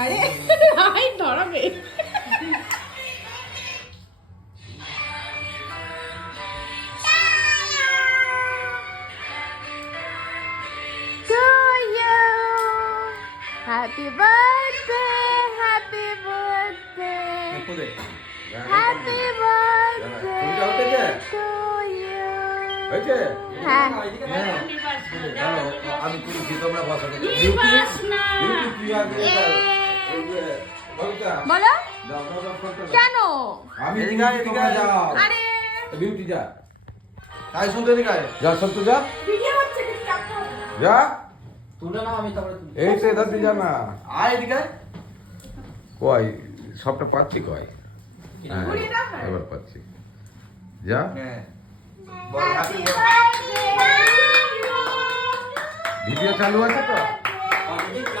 আরে I ধরাবে Happy birthday, happy birthday, happy birthday to you. হ্যাঁ আমি খুশি তোমরা বসো বলো কেন আমি যাও আরে বিউটি যা তাই শুনতে দিকায় যা সত্য যা ভিডিও হচ্ছে কিছু কাটতে হবে না। যা তুলে নাও আমি তারপরে তুলি এই তো এধার দিয়ে যা না আয় দিকায় কই সবটা পাচ্ছি কই হ্যাঁ ঘুরিয়ে দাও না। এবার পাচ্ছি যা হ্যাঁ বল happy Happy birthday to you. Video চালু আছে তো